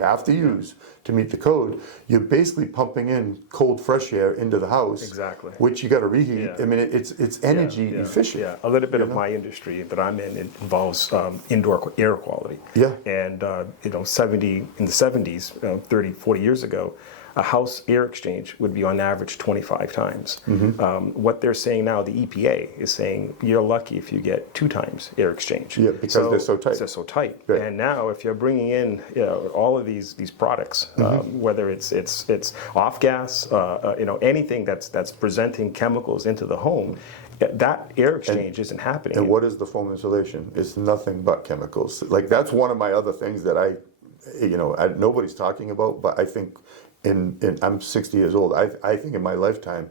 have to use to meet the code, you're basically pumping in cold, fresh air into the house. Exactly. Which you got to reheat. Yeah. I mean, it's energy efficient. Yeah, a little bit of my industry that I'm in involves indoor air quality. Yeah. And, in the 70s, 30, 40 years ago, a house air exchange would be on average 25 times. What they're saying now, the EPA is saying you're lucky if you get 2 times air exchange. Yeah, because they're so tight. They're so tight. Right. And now, if you're bringing in all of these products, whether it's off gas, anything that's presenting chemicals into the home, that air exchange isn't happening. And what is the foam insulation? It's nothing but chemicals. Like that's one of my other things that nobody's talking about, but I think I'm 60 years old. I think in my lifetime,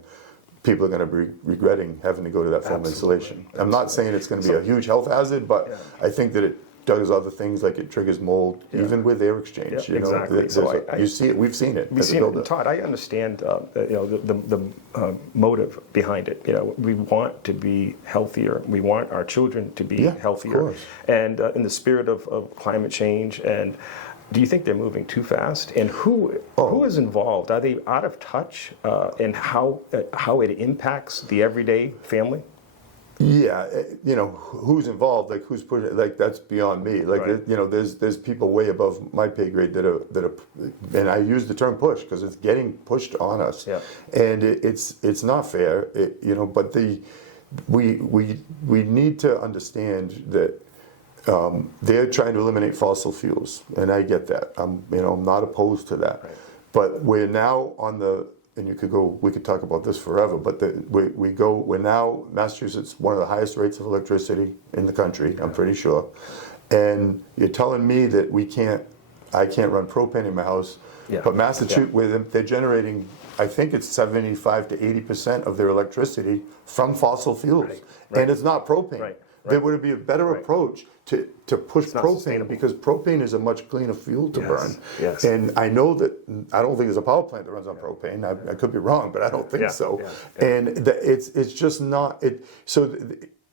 people are going to be regretting having to go to that foam insulation. I'm not saying it's going to be a huge health hazard, but I think that it does other things, like it triggers mold, even with air exchange. Exactly. You see it. We've seen it. We've seen it. Todd, I understand the motive behind it. We want to be healthier. We want our children to be healthier. Of course. And in the spirit of climate change, and do you think they're moving too fast? And who is involved? Are they out of touch in how it impacts the everyday family? Yeah, who's involved, like who's pushing, like that's beyond me. Like, there's people way above my pay grade that are, and I use the term push because it's getting pushed on us. Yeah. And it's not fair, but we need to understand that they're trying to eliminate fossil fuels, and I get that. I'm not opposed to that. Right. But we're now on and we could talk about this forever, but we're now, Massachusetts, one of the highest rates of electricity in the country, I'm pretty sure. And you're telling me that I can't run propane in my house, but Massachusetts, with them, they're generating, I think it's 75 to 80% of their electricity from fossil fuels. Right. And it's not propane. Right. There would be a better approach to push propane, because propane is a much cleaner fuel to burn. Yes. And I know that, I don't think there's a power plant that runs on propane. I could be wrong, but I don't think so. Yeah. And it's just not it. So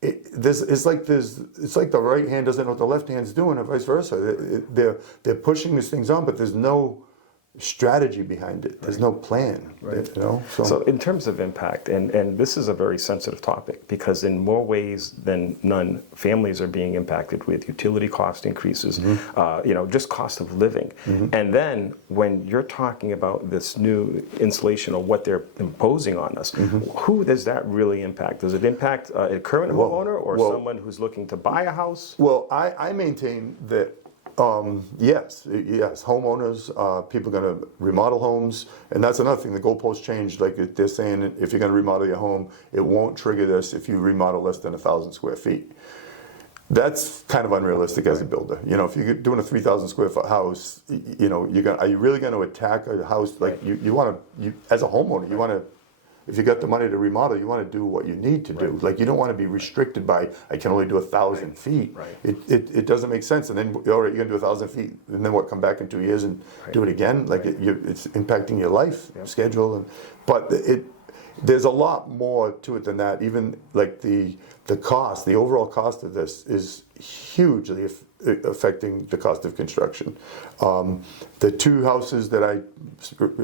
it's like the right hand doesn't know what the left hand's doing, or vice versa. They're pushing these things on, but there's no strategy behind it. There's no plan. Right. So in terms of impact, and this is a very sensitive topic, because in more ways than none, families are being impacted with utility cost increases, just cost of living. And then when you're talking about this new insulation, or what they're imposing on us, who does that really impact? Does it impact a current homeowner, or someone who's looking to buy a house? Well, I maintain that yes, homeowners, people are going to remodel homes, and that's another thing. The goalposts changed. Like they're saying, if you're going to remodel your home, it won't trigger this if you remodel less than 1,000 square feet. That's kind of unrealistic as a builder. If you're doing a 3,000 square foot house, are you really going to attack a house? Like you want to, as a homeowner, you want to. If you got the money to remodel, you want to do what you need to do. Like, you don't want to be restricted by, I can only do 1,000 feet. Right. It doesn't make sense. And then, all right, you're going to do 1,000 feet, and then what, come back in 2 years and do it again? Like, it's impacting your life schedule. But there's a lot more to it than that. Even like the cost, the overall cost of this is hugely affecting the cost of construction. The 2 houses that I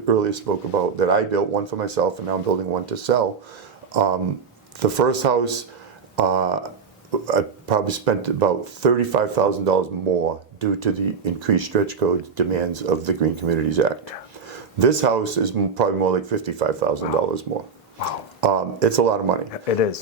earlier spoke about that I built, one for myself and now I'm building one to sell. The first house, I probably spent about $35,000 more due to the increased stretch code demands of the Green Communities Act. This house is probably more like $55,000 more. Wow. It's a lot of money. It is.